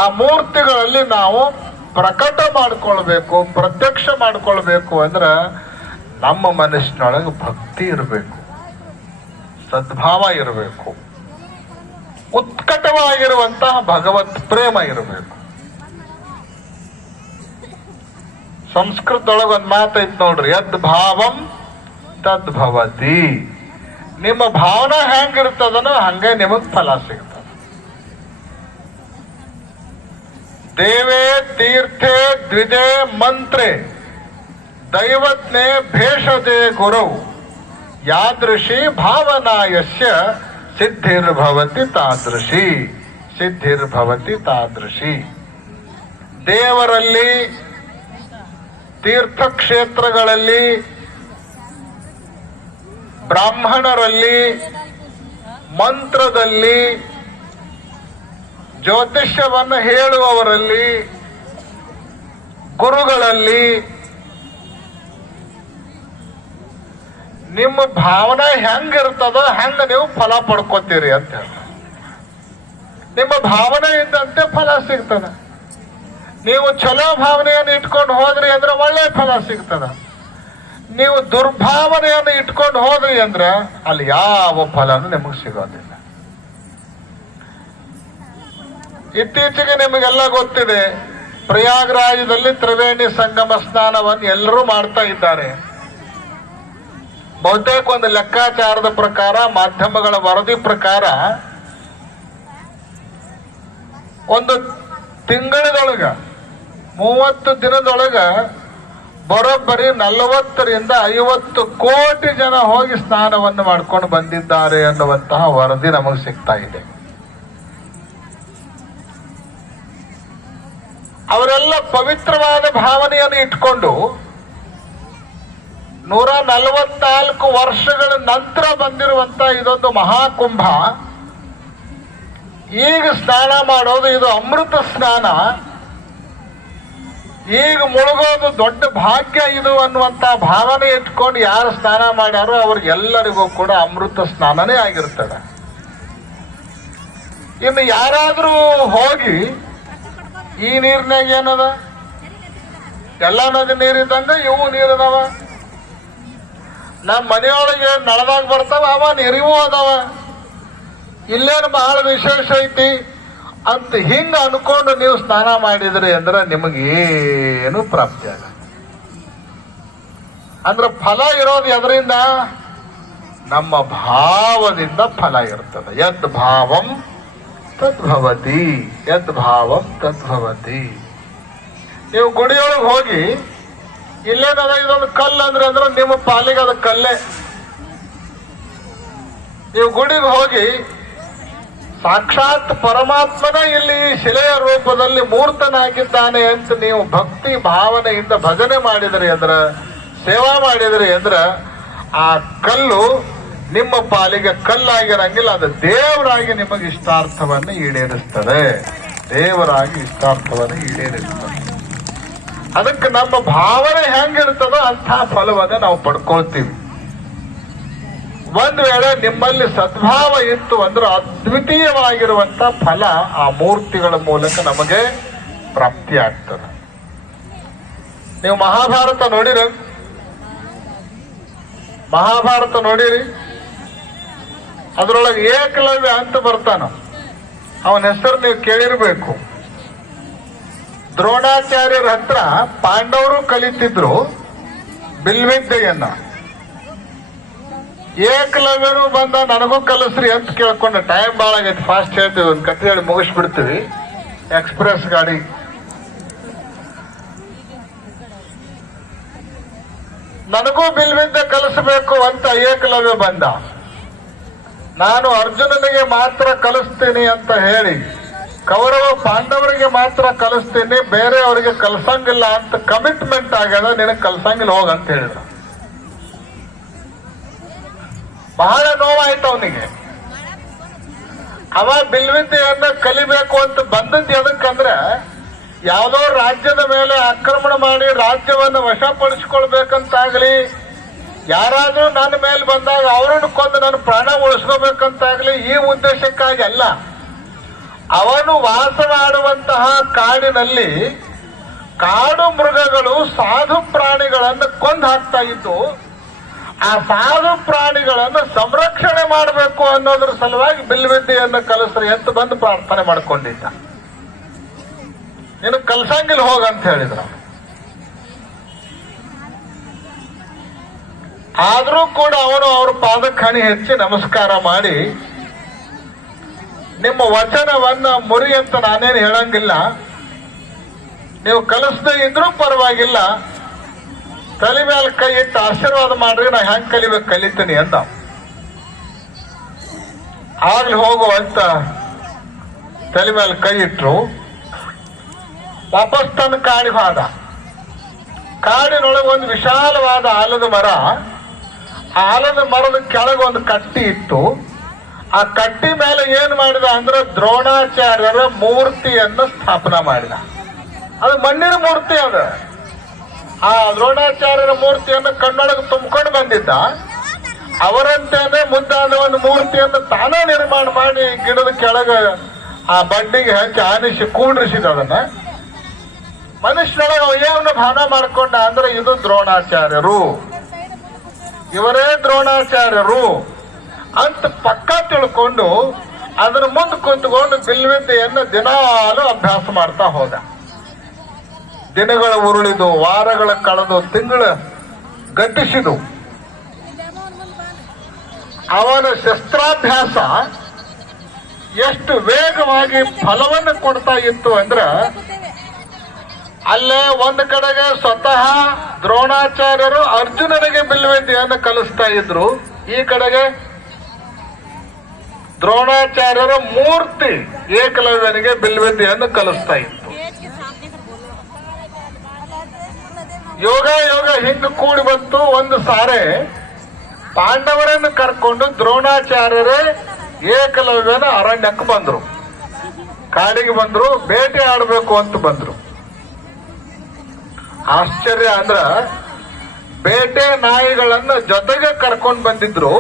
ಆ ಮೂರ್ತಿಗಳಲ್ಲಿ ನಾವು ಪ್ರಕಟ ಮಾಡಿಕೊಳ್ಬೇಕು, ಪ್ರತ್ಯಕ್ಷ ಮಾಡಿಕೊಳ್ಬೇಕು ಅಂದ್ರೆ ನಮ್ಮ ಮನಸ್ಸಿನೊಳಗೆ ಭಕ್ತಿ ಇರಬೇಕು, ಸದ್ಭಾವ ಇರಬೇಕು, ಉತ್ಕಟವಾಗಿರುವಂತಹ ಭಗವತ್ ಪ್ರೇಮ ಇರಬೇಕು. ಸಂಸ್ಕೃತದೊಳಗೆ ಒಂದು ಮಾತೈತ್ ನೋಡ್ರಿ, ಯದ್ ಭಾವಂ ತದ್ಭವತಿ. ನಿಮ್ಮ ಭಾವನೆ ಹೆಂಗಿರ್ತದನೋ ಹಂಗೆ ನಿಮಗ್ ಫಲ ಸಿಗ್ತದೆ. ದೇವೇ ತೀರ್ಥೆ ದ್ವಿಜೆ ಮಂತ್ರೆ ದೈವಜ್ಞೆ ಭೇಷಜೆ ಗುರವು ಯಾದೃಶಿ ಭಾವನಾ ಯಸ್ಯ ಸಿದ್ಧಿರ್ಭವತಿ ತಾದೃಶಿ, ಸಿದ್ಧಿರ್ಭವತಿ ತಾದೃಶಿ. ದೇವರಲ್ಲಿ, ತೀರ್ಥಕ್ಷೇತ್ರಗಳಲ್ಲಿ, ಬ್ರಾಹ್ಮಣರಲ್ಲಿ, ಮಂತ್ರದಲ್ಲಿ, ಜ್ಯೋತಿಷ್ಯವನ್ನು ಹೇಳುವವರಲ್ಲಿ, ಗುರುಗಳಲ್ಲಿ ನಿಮ್ಮ ಭಾವನೆ ಹೆಂಗಿರ್ತದೋ ಹೆಂಗ ನೀವು ಫಲ ಪಡ್ಕೋತೀರಿ ಅಂತ ಹೇಳ. ನಿಮ್ಮ ಭಾವನೆ ಇದ್ದಂತೆ ಫಲ ಸಿಗ್ತದ. ನೀವು ಚಲೋ ಭಾವನೆಯನ್ನು ಇಟ್ಕೊಂಡು ಹೋದ್ರಿ ಅಂದ್ರೆ ಒಳ್ಳೆ ಫಲ ಸಿಗ್ತದ. ನೀವು ದುರ್ಭಾವನೆಯನ್ನು ಇಟ್ಕೊಂಡು ಹೋದ್ರಿ ಅಂದ್ರೆ ಅಲ್ಲಿ ಯಾವ ಫಲನೂ ನಿಮಗೆ ಸಿಗೋದಿಲ್ಲ. ಇತ್ತೀಚೆಗೆ ನಿಮಗೆಲ್ಲ ಗೊತ್ತಿದೆ, ಪ್ರಯಾಗ್ರಾಜದಲ್ಲಿ ತ್ರಿವೇಣಿ ಸಂಗಮ ಸ್ನಾನವನ್ನು ಎಲ್ಲರೂ ಮಾಡ್ತಾ ಇದ್ದಾರೆ. ಬಹುತೇಕ ಒಂದು ಲೆಕ್ಕಾಚಾರದ ಪ್ರಕಾರ, ಮಾಧ್ಯಮಗಳ ವರದಿ ಪ್ರಕಾರ, ಒಂದು ತಿಂಗಳದೊಳಗ 30 ದಿನದೊಳಗ ಬರೋಬ್ಬರಿ 40ರಿಂದ 50 ಕೋಟಿ ಜನ ಹೋಗಿ ಸ್ನಾನವನ್ನು ಮಾಡ್ಕೊಂಡು ಬಂದಿದ್ದಾರೆ ಅನ್ನುವಂತಹ ವರದಿ ನಮಗೆ ಸಿಗ್ತಾ ಇದೆ. ಅವರೆಲ್ಲ ಪವಿತ್ರವಾದ ಭಾವನೆಯನ್ನು ಇಟ್ಕೊಂಡು 144 ವರ್ಷಗಳ ನಂತರ ಬಂದಿರುವಂತ ಇದೊಂದು ಮಹಾಕುಂಭ, ಈಗ ಸ್ನಾನ ಮಾಡೋದು ಇದು ಅಮೃತ ಸ್ನಾನ, ಈಗ ಮುಳುಗೋದು ದೊಡ್ಡ ಭಾಗ್ಯ ಇದು ಅನ್ನುವಂತ ಭಾವನೆ ಇಟ್ಕೊಂಡು ಯಾರು ಸ್ನಾನ ಮಾಡ್ಯಾರೋ ಅವ್ರಿಗೆಲ್ಲರಿಗೂ ಕೂಡ ಅಮೃತ ಸ್ನಾನನೇ ಆಗಿರ್ತದೆ. ಇನ್ನು ಯಾರಾದ್ರೂ ಹೋಗಿ ಈ ನೀರಿನಾಗ ಏನದ, ಎಲ್ಲ ನದಿ ನೀರಿದ್ದಂಗ ಇವು ನೀರದವ, ನಮ್ಮ ಮನೆಯೊಳಗೆ ನಳದಾಗ ಬರ್ತಾವ, ಅವ ನೀರಿಗೂ ಅದಾವ, ಇಲ್ಲೇನು ಬಹಳ ವಿಶೇಷ ಐತಿ ಅಂತ ಹಿಂಗ ಅನ್ಕೊಂಡು ನೀವು ಸ್ನಾನ ಮಾಡಿದ್ರಿ ಅಂದ್ರೆ ನಿಮಗೇನು ಪ್ರಾಪ್ತಿ ಆಗ. ಅಂದ್ರೆ ಫಲ ಇರೋದು ಎದರಿಂದ? ನಮ್ಮ ಭಾವದಿಂದ ಫಲ ಇರ್ತದೆ. ಯದ್ ಭಾವಂ ತದ್ಭವತಿ, ಯದ್ ಭಾವಂ ತದ್ಭವತಿ. ನೀವು ಗುಡಿಯೊಳಗೆ ಹೋಗಿ ಇಲ್ಲೇನದ ಇದೊಂದು ಕಲ್ಲು ಅಂದ್ರೆ ನಿಮ್ಮ ಪಾಲಿಗೆ ಅದು ಕಲ್ಲೇ. ನೀವು ಗುಡಿಗೆ ಹೋಗಿ ಸಾಕ್ಷಾತ್ ಪರಮಾತ್ಮನೇ ಇಲ್ಲಿ ಶಿಲೆಯ ರೂಪದಲ್ಲಿ ಮೂರ್ತನಾಗಿದ್ದಾನೆ ಅಂತ ನೀವು ಭಕ್ತಿ ಭಾವನೆಯಿಂದ ಭಜನೆ ಮಾಡಿದ್ರಿ ಅಂದ್ರೆ, ಸೇವಾ ಮಾಡಿದ್ರಿ ಅಂದ್ರೆ ಆ ಕಲ್ಲು ನಿಮ್ಮ ಪಾಲಿಗೆ ಕಲ್ಲಾಗಿರಂಗಿಲ್ಲ, ಅದು ದೇವರಾಗಿ ನಿಮಗೆ ಇಷ್ಟಾರ್ಥವನ್ನು ಈಡೇರಿಸ್ತದೆ. ದೇವರಾಗಿ ಇಷ್ಟಾರ್ಥವನ್ನು ಈಡೇರಿಸ್ತದೆ. ಅದಕ್ಕೆ ನಮ್ಮ ಭಾವನೆ ಹೆಂಗಿರ್ತದೋ ಅಂಥ ಫಲವನ್ನು ನಾವು ಪಡ್ಕೊಳ್ತೀವಿ. ಒಂದ್ ವೇಳೆ ನಿಮ್ಮಲ್ಲಿ ಸದ್ಭಾವ ಇತ್ತು ಅಂದ್ರೆ ಅದ್ವಿತೀಯವಾಗಿರುವಂತ ಫಲ ಆ ಮೂರ್ತಿಗಳ ಮೂಲಕ ನಮಗೆ ಪ್ರಾಪ್ತಿ ಆಗ್ತದೆ. ನೀವು ಮಹಾಭಾರತ ನೋಡಿರಿ, ಮಹಾಭಾರತ ನೋಡಿರಿ, ಅದರೊಳಗೆ ಏಕಲವ್ಯ ಅಂತ ಬರ್ತಾನ. ಅವನ ಹೆಸರು ನೀವು ಕೇಳಿರ್ಬೇಕು. ದ್ರೋಣಾಚಾರ್ಯರ ಹತ್ರ ಪಾಂಡವರು ಕಲಿತಿದ್ರು ಬಿಲ್ವಿದ್ಯೆಯನ್ನ. ಏಕಲವ್ಯನು ಬಂದ ನನಗೂ ಕಲಿಸ್ರಿ ಅಂತ ಕೇಳ್ಕೊಂಡ. ಟೈಮ್ ಭಾಳ ಆಗೈತಿ, ಫಾಸ್ಟ್ ಹೇಳ್ತೀವಿ, ಒಂದು ಕಥೆ ಹೇಳಿ ಮುಗಿಸ್ಬಿಡ್ತೀವಿ. ಎಕ್ಸ್ಪ್ರೆಸ್ ಗಾಡಿ. ನನಗೂ ಬಿಲ್ವಿದ್ಯೆ ಕಲಿಸಬೇಕು ಅಂತ ಏಕಲವ್ಯ ಬಂದ. ನಾನು ಅರ್ಜುನನಿಗೆ ಮಾತ್ರ ಕಲಿಸ್ತೀನಿ ಅಂತ ಹೇಳಿ ಕೌರವ ಪಾಂಡವರಿಗೆ ಮಾತ್ರ ಕಲಿಸ್ತೀನಿ, ಬೇರೆಯವರಿಗೆ ಕಲ್ಸಂಗಿಲ್ಲ ಅಂತ ಕಮಿಟ್ಮೆಂಟ್ ಆಗ್ಯದ, ನಿನಗೆ ಕಲ್ಸಂಗಿಲ್ಲ ಹೋಗಂತ ಹೇಳಿದ. ಬಹಳ ನೋವಾಯ್ತು ಅವನಿಗೆ. ಅವ ಬಿಲ್ವಿದ್ಯೆಯನ್ನ ಕಲಿಬೇಕು ಅಂತ ಬಂದದ್ದು ಎದಕ್ಕಂದ್ರೆ ಯಾವುದೋ ರಾಜ್ಯದ ಮೇಲೆ ಆಕ್ರಮಣ ಮಾಡಿ ರಾಜ್ಯವನ್ನು ವಶಪಡಿಸಿಕೊಳ್ಬೇಕಂತಾಗ್ಲಿ, ಯಾರಾದ್ರೂ ನನ್ನ ಮೇಲೆ ಬಂದಾಗ ಅವರನ್ನು ಕೊಂದು ನನ್ನ ಪ್ರಾಣ ಉಳಿಸ್ಕೋಬೇಕಂತಾಗ್ಲಿ ಈ ಉದ್ದೇಶಕ್ಕಾಗಿ ಅಲ್ಲ. ಅವನು ವಾಸ ಮಾಡುವಂತಹ ಕಾಡಿನಲ್ಲಿ ಕಾಡು ಮೃಗಗಳು ಸಾಧು ಪ್ರಾಣಿಗಳನ್ನು ಕೊಂದು ಹಾಕ್ತಾ ಇದ್ದು, ಆ ಸಾಧು ಪ್ರಾಣಿಗಳನ್ನು ಸಂರಕ್ಷಣೆ ಮಾಡಬೇಕು ಅನ್ನೋದ್ರ ಸಲುವಾಗಿ ಬಿಲ್ವಿದ್ಯೆಯನ್ನು ಕಲಿಸ್ರಿ ಅಂತ ಬಂದು ಪ್ರಾರ್ಥನೆ ಮಾಡ್ಕೊಂಡಿದ್ದ. ನೀನು ಕಲ್ಸಂಗಿಲ್ಲ ಹೋಗಂತ ಹೇಳಿದ್ರ. ಆದ್ರೂ ಕೂಡ ಅವನು ಅವ್ರ ಪಾದಕ್ಕೆ ಹಣಿ ಹೆಚ್ಚಿ ನಮಸ್ಕಾರ ಮಾಡಿ, ನಿಮ್ಮ ವಚನವನ್ನ ಮುರಿ ಅಂತ ನಾನೇನು ಹೇಳಂಗಿಲ್ಲ, ನೀವು ಕಲಿಸದೇ ಇದ್ರೂ ಪರವಾಗಿಲ್ಲ, ತಲೆ ಮೇಲೆ ಕೈ ಇಟ್ಟು ಆಶೀರ್ವಾದ ಮಾಡ್ರಿ, ನಾ ಹೆಂಗ್ ಕಲಿಬೇಕು ಕಲಿತೀನಿ ಅಂದ. ಆಗ್ಲಿ ಹೋಗು ಅಂತ ತಲೆ ಮೇಲೆ ಕೈ ಇಟ್ರು. ವಾಪಸ್ ತನ್ನ ಕಾಡಿಗೆ ಹೋದ. ಕಾಡಿನೊಳಗೆ ಒಂದು ವಿಶಾಲವಾದ ಆಲದ ಮರ, ಆಲದ ಮರದ ಕೆಳಗೆ ಒಂದು ಕಟ್ಟಿ ಇತ್ತು. ಆ ಕಟ್ಟಿ ಮೇಲೆ ಏನ್ ಮಾಡಿದ ಅಂದ್ರೆ ದ್ರೋಣಾಚಾರ್ಯರ ಮೂರ್ತಿಯನ್ನು ಸ್ಥಾಪನಾ ಮಾಡಿದ. ಅದು ಮಣ್ಣಿನ ಮೂರ್ತಿ. ಅದು ಆ ದ್ರೋಣಾಚಾರ್ಯರ ಮೂರ್ತಿಯನ್ನು ಕಣ್ಣೊಳಗೆ ತುಂಬಿಕೊಂಡು ಬಂದಿದ್ದ. ಅವರಂತೇನೆ ಮುದ್ದಾದ ಒಂದು ಮೂರ್ತಿಯನ್ನು ತಾನೇ ನಿರ್ಮಾಣ ಮಾಡಿ ಗಿಡದ ಕೆಳಗೆ ಆ ಬಂಡಿಗೆ ಹಚ್ಚಿ ಆನಿಸಿ ಕೂಡ್ರಿಸಿದ. ಅದನ್ನ ಮನುಷ್ಯನೊಳಗೆ ಅವಯವನ್ನ ಭಾನ ಮಾಡ್ಕೊಂಡ ಅಂದ್ರೆ ಇದು ದ್ರೋಣಾಚಾರ್ಯರು, ಇವರೇ ದ್ರೋಣಾಚಾರ್ಯರು ಅಂತ ಪಕ್ಕ ತಿಳ್ಕೊಂಡು ಅದರ ಮುಂದೆ ಕುಂತ್ಕೊಂಡು ಬಿಲ್ವಿದ್ಯೆಯನ್ನು ದಿನಾಲು ಅಭ್ಯಾಸ ಮಾಡ್ತಾ ಹೋದ. ದಿನಗಳ ಉರುಳಿದು, ವಾರಗಳ ಕಳೆದು, ತಿಂಗಳ ಗಟ್ಟಿಸಿದು. ಅವನ ಶಸ್ತ್ರಾಭ್ಯಾಸ ಎಷ್ಟು ವೇಗವಾಗಿ ಫಲವನ್ನು ಕೊಡ್ತಾ ಇತ್ತು ಅಂದ್ರೆ, ಅಲ್ಲೇ ಒಂದು ಕಡೆಗೆ ಸ್ವತಃ ದ್ರೋಣಾಚಾರ್ಯರು ಅರ್ಜುನನಿಗೆ ಬಿಲ್ವಿದ್ಯೆಯನ್ನು ಕಲಿಸ್ತಾ ಇದ್ರು, ಈ ಕಡೆಗೆ ದ್ರೋಣಾಚಾರ್ಯರ ಮೂರ್ತಿ ಏಕಲವ್ಯನಿಗೆ ಬಿಲ್ವಿದ್ಯೆಯನ್ನು ಕಲಿಸ್ತಾ ಇತ್ತು. ಯೋಗ ಹಿಂಗ ಕೂಡಿ ಬಂತು. ಒಂದು ಸಾರೆ ಪಾಂಡವರನ್ನು ಕರ್ಕೊಂಡು ದ್ರೋಣಾಚಾರ್ಯರೇ ಏಕಲವ್ಯನ ಅರಣ್ಯಕ್ಕೆ ಬಂದ್ರು, ಕಾಡಿಗೆ ಬಂದ್ರು, ಬೇಟೆ ಆಡಬೇಕು ಅಂತ ಬಂದ್ರು. ಆಶ್ಚರ್ಯ ಅಂದ್ರ ಬೇಟೆ ನಾಯಿಗಳನ್ನು ಜೊತೆಗೆ ಕರ್ಕೊಂಡು ಬಂದಿದ್ರು.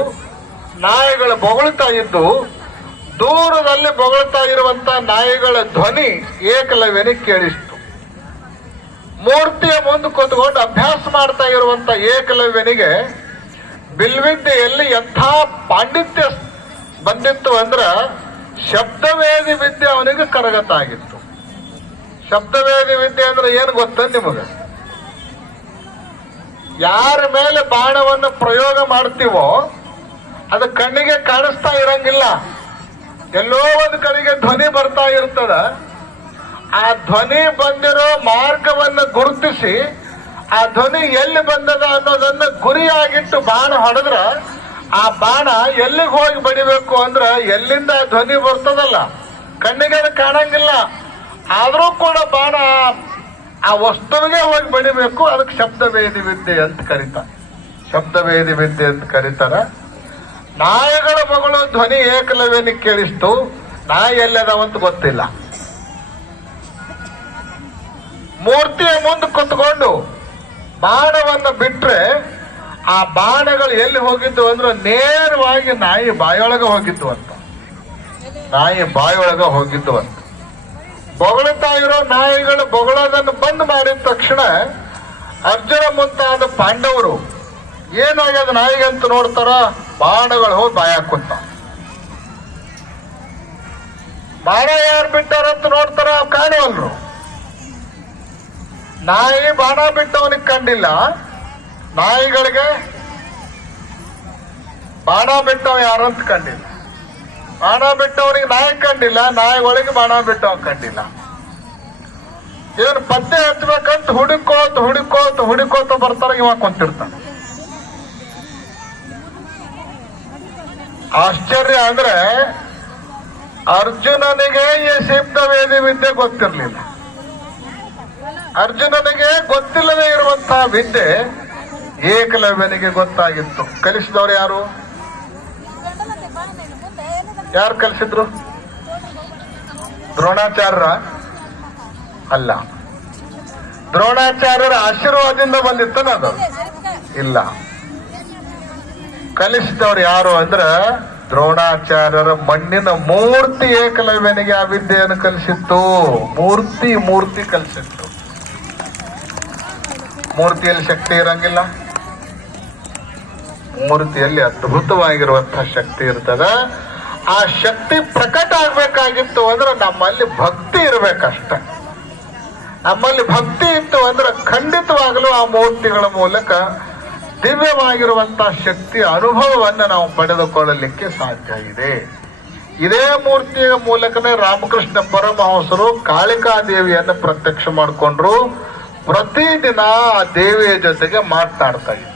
ನಾಯಿಗಳು ಬೊಗಳ್ತಾ ಇದ್ದು, ದೂರದಲ್ಲಿ ಬೊಗಳ್ತಾ ಇರುವಂತ ನಾಯಿಗಳ ಧ್ವನಿ ಏಕಲವ್ಯನಿಗೆ ಕೇಳಿಸ್ತು. ಮೂರ್ತಿಯ ಮುಂದೆ ಕೂತ್ಕೊಂಡು ಅಭ್ಯಾಸ ಮಾಡ್ತಾ ಇರುವಂತ ಏಕಲವ್ಯನಿಗೆ ಬಿಲ್ವಿದ್ಯೆಯಲ್ಲಿ ಎಂಥ ಪಾಂಡಿತ್ಯ ಬಂದಿತ್ತು ಅಂದ್ರ ಶಬ್ದವೇದಿ ವಿದ್ಯೆ ಅವನಿಗೆ ಕರಗತ ಆಗಿತ್ತು. ಶಬ್ದವೇದಿ ವಿದ್ಯೆ ಅಂದ್ರೆ ಏನು ಗೊತ್ತ ನಿಮಗೆ? ಯಾರ ಮೇಲೆ ಬಾಣವನ್ನು ಪ್ರಯೋಗ ಮಾಡ್ತೀವೋ ಅದು ಕಣ್ಣಿಗೆ ಕಾಣಿಸ್ತಾ ಇರಂಗಿಲ್ಲ, ಎಲ್ಲೋ ಒಂದು ಕಡೆಗೆ ಧ್ವನಿ ಬರ್ತಾ ಇರ್ತದ. ಆ ಧ್ವನಿ ಬಂದಿರೋ ಮಾರ್ಗವನ್ನು ಗುರುತಿಸಿ ಆ ಧ್ವನಿ ಎಲ್ಲಿ ಬಂದದ ಅನ್ನೋದನ್ನ ಗುರಿಯಾಗಿಟ್ಟು ಬಾಣ ಹೊಡೆದ್ರ ಆ ಬಾಣ ಎಲ್ಲಿಗೆ ಹೋಗಿ ಬಡಿಬೇಕು ಅಂದ್ರ ಎಲ್ಲಿಂದ ಧ್ವನಿ ಬರ್ತದಲ್ಲ ಕಣ್ಣಿಗೆ ಅದು ಕಾಣಂಗಿಲ್ಲ, ಆದ್ರೂ ಕೂಡ ಬಾಣ ಆ ವಸ್ತುವಿಗೆ ಹೋಗಿ ಬಡಿಬೇಕು. ಅದಕ್ಕೆ ಶಬ್ದವೇದಿ ವಿದ್ಯೆ ಅಂತ ಕರೀತಾರೆ. ಶಬ್ದವೇದಿ ವಿದ್ಯೆ ಅಂತ ಕರೀತಾರ. ನಾಯಿಗಳ ಮಗಳು ಧ್ವನಿ ಏಕಲವ್ಯನಿಗೆ ಕೇಳಿಸ್ತು, ನಾಯಿ ಎಲ್ಲದವಂತ ಗೊತ್ತಿಲ್ಲ. ಮೂರ್ತಿಯ ಮುಂದೆ ಕುತ್ಕೊಂಡು ಬಾಣವನ್ನು ಬಿಟ್ರೆ ಆ ಬಾಣಗಳು ಎಲ್ಲಿ ಹೋಗಿದ್ದು ಅಂದ್ರೆ ನೇರವಾಗಿ ನಾಯಿ ಬಾಯೊಳಗೆ ಹೋಗಿದ್ದು ಅಂತ. ನಾಯಿ ಬಾಯೊಳಗೆ ಹೋಗಿದ್ದು ಅಂತ. ಬೊಗಳುತ್ತಾ ಇರೋ ನಾಯಿಗಳು ಬೊಗಳೋದನ್ನು ಬಂದ್ ಮಾಡಿದ ತಕ್ಷಣ ಅರ್ಜುನ ಮುಂತಾದ ಪಾಂಡವರು ಏನಾಗ್ಯದ ನಾಯಿಗಂತ ನೋಡ್ತಾರ, ಬಾಣಗಳು ಹೋಗಿ ಬಾಯ ಹಾಕುತ್ತ. ಬಾಣ ಯಾರು ಬಿಟ್ಟಾರಂತ ನೋಡ್ತಾರ, ಕಾಣವಲ್ರು. ನಾಯಿ ಬಾಣ ಬಿಟ್ಟವನಿಗೆ ಕಂಡಿಲ್ಲ, ನಾಯಿಗಳಿಗೆ ಬಾಣ ಬಿಟ್ಟವ ಯಾರಂತ ಕಂಡಿಲ್ಲ. ಬಾಣ ಬಿಟ್ಟವನಿಗೆ ನಾಯಿ ಕಂಡಿಲ್ಲ, ನಾಯಿ ಒಳಗೆ ಬಾಣ ಬಿಟ್ಟವ ಕಂಡಿಲ್ಲ. ಇದನ್ನು ಪತ್ತೆ ಹಚ್ಚಬೇಕಂತ ಹುಡುಕೋತ ಬರ್ತಾರ. ಇವಾಗ ಕುಂತಿರ್ತಾನೆ. ಆಶ್ಚರ್ಯ ಅಂದ್ರೆ ಅರ್ಜುನನಿಗೆ ಈ ಸಿದ್ಧವೇದಿ ವಿದ್ಯೆ ಗೊತ್ತಿರಲಿಲ್ಲ. ಅರ್ಜುನನಿಗೆ ಗೊತ್ತಿಲ್ಲದೆ ಇರುವಂತಹ ವಿದ್ಯೆ ಏಕಲವ್ಯನಿಗೆ ಗೊತ್ತಾಗಿತ್ತು. ಕಲಿಸಿದವರು ಯಾರು? ಯಾರು ಕಲಿಸಿದ್ರು? ದ್ರೋಣಾಚಾರ್ಯರ ಅಲ್ಲ. ದ್ರೋಣಾಚಾರ್ಯರ ಆಶೀರ್ವಾದದಿಂದ ಬಂದಿತ್ತನದು ಇಲ್ಲ. ಕಲಿಸಿದವರು ಯಾರು ಅಂದ್ರೆ ದ್ರೋಣಾಚಾರ್ಯರ ಮಣ್ಣಿನ ಮೂರ್ತಿ ಏಕಲವ್ಯನಿಗೆ ಆ ವಿದ್ಯೆಯನ್ನು ಕಲಿಸಿತ್ತು. ಮೂರ್ತಿ ಕಲಿಸಿತ್ತು. ಮೂರ್ತಿಯಲ್ಲಿ ಶಕ್ತಿ ಇರಂಗಿಲ್ಲ, ಮೂರ್ತಿಯಲ್ಲಿ ಅದ್ಭುತವಾಗಿರುವಂತಹ ಶಕ್ತಿ ಇರ್ತದ. ಆ ಶಕ್ತಿ ಪ್ರಕಟ ಆಗ್ಬೇಕಾಗಿತ್ತು ಅಂದ್ರೆ ನಮ್ಮಲ್ಲಿ ಭಕ್ತಿ ಇರ್ಬೇಕಷ್ಟೆ. ನಮ್ಮಲ್ಲಿ ಭಕ್ತಿ ಇತ್ತು ಅಂದ್ರೆ ಖಂಡಿತವಾಗಲೂ ಆ ಮೂರ್ತಿಗಳ ಮೂಲಕ ದಿವ್ಯವಾಗಿರುವಂತಹ ಶಕ್ತಿಯ ಅನುಭವವನ್ನು ನಾವು ಪಡೆದುಕೊಳ್ಳಲಿಕ್ಕೆ ಸಾಧ್ಯ ಇದೆ. ಇದೇ ಮೂರ್ತಿಯ ಮೂಲಕನೇ ರಾಮಕೃಷ್ಣ ಪರಮಹಂಸರು ಕಾಳಿಕಾದೇವಿಯನ್ನು ಪ್ರತ್ಯಕ್ಷ ಮಾಡಿಕೊಂಡ್ರು. ಪ್ರತಿದಿನ ಆ ದೇವಿಯ ಜೊತೆಗೆ ಮಾತನಾಡ್ತಾ ಇದ್ರು.